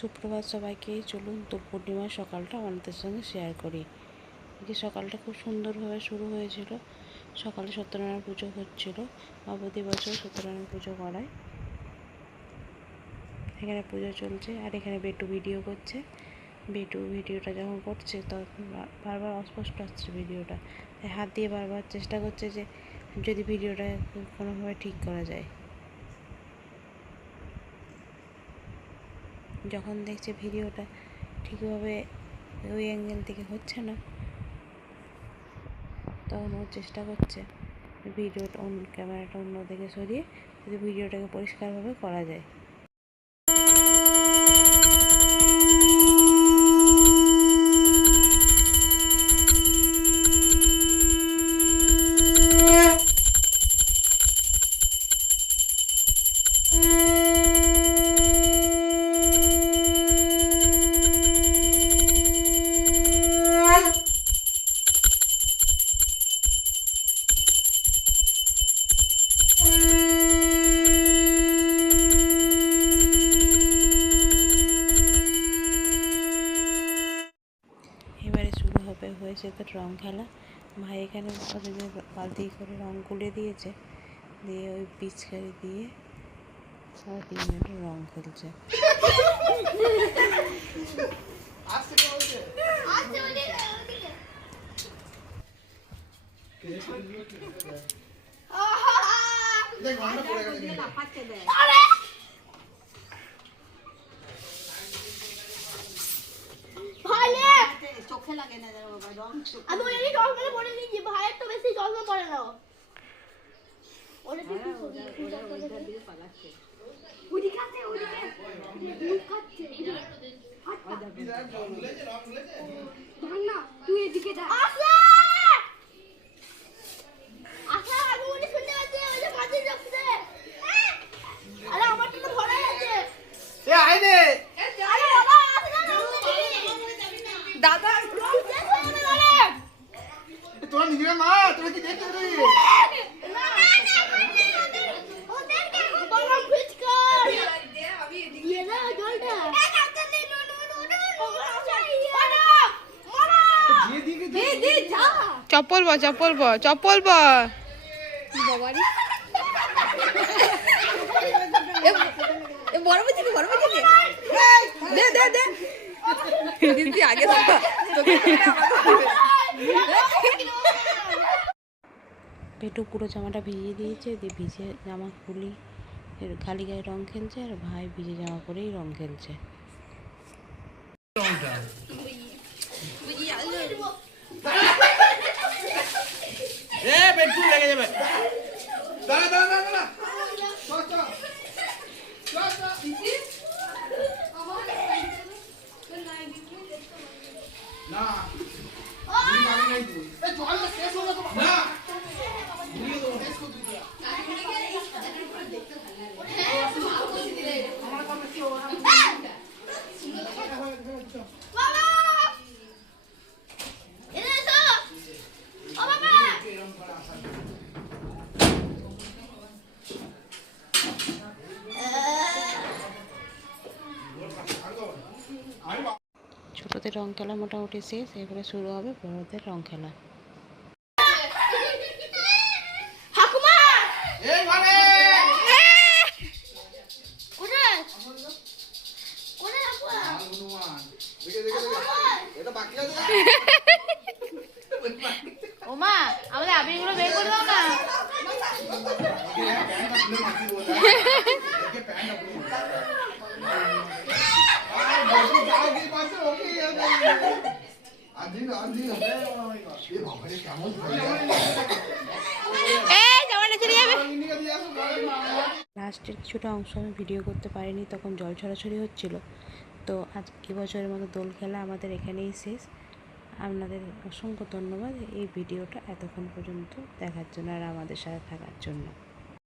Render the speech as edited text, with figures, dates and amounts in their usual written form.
সুপ্রভাত সবাইকে। চলুন দোল পূর্ণিমার সকালটা আমাদের সঙ্গে শেয়ার করি। যে সকালটা খুব সুন্দরভাবে শুরু হয়েছিল। সকালে সত্যনারায়ণ পুজো হচ্ছিল, মা প্রতি বছর সত্যনারায়ণ পুজো করায়। এখানে পুজো চলছে আর এখানে বেটু ভিডিও করছে। বেটু ভিডিওটা যখন করছে তখন বারবার অস্পষ্ট আসছে ভিডিওটা, তাই হাত দিয়ে বারবার চেষ্টা করছে যে যদি ভিডিওটা কোনোভাবে ঠিক করা যায়। যখন দেখছে ভিডিওটা ঠিকভাবে ওই অ্যাঙ্গেল থেকে হচ্ছে না, তখন ও চেষ্টা করছে ভিডিওটা ক্যামেরাটা অন্য দিকে সরিয়ে যদি ভিডিওটাকে পরিষ্কারভাবে করা যায়। এবারে শুরু হয়েছে তো রং খেলা। ভাই এখানে বালতি করে রং গুলে দিয়েছে, দিয়ে ওই পিচকারি দিয়ে সবাই 3 মিনিট রং খেলছে। চোখে লাগে না আমি ওই চশমাটা পরে নিয়েছি, ভাইয়ের তো বেশি চশমা পরে না। ওরে কি ওরে পালাচ্ছে, ওদি কাছে ভাঙনা তুই এদিকে যা। আসলে আসলে আমি ওরে শুনতে পাচ্ছি, ওই যে মাঝে যাচ্ছে। আরে আমারটা তো ধরে আছে। এ আই রে, আরে বাবা আসলে না দাদা তোরা নিজেরা মা, তোরা কি দেখতে রে? চপ্পল ব বাবারি বড় বুঝি দে দে দে দিদি আগে পেটু পুরো জামাটা ভিজিয়ে দিয়েছে, দিয়ে ভিজে জামা খুলি খালি গায়ে রং খেলছে, আর ভাই ভিজে জামা পরেই রং খেলছে। ছোটদের রং খেলা মোটামুটি শেষ, এবারে শুরু হবে বড়দের রং খেলা। ওমা আমাদের আবিরগুলো বের করে দাও না। লাস্টের কিছুটা অংশ আমি ভিডিও করতে পারিনি, তখন জল ছড়াছড়ি হচ্ছিল। তো আজ এবছরের মতো দোল খেলা আমাদের এখানেই শেষ। আপনাদের অসংখ্য ধন্যবাদ এই ভিডিওটা এতক্ষণ পর্যন্ত দেখার জন্য আর আমাদের সাথে থাকার জন্য।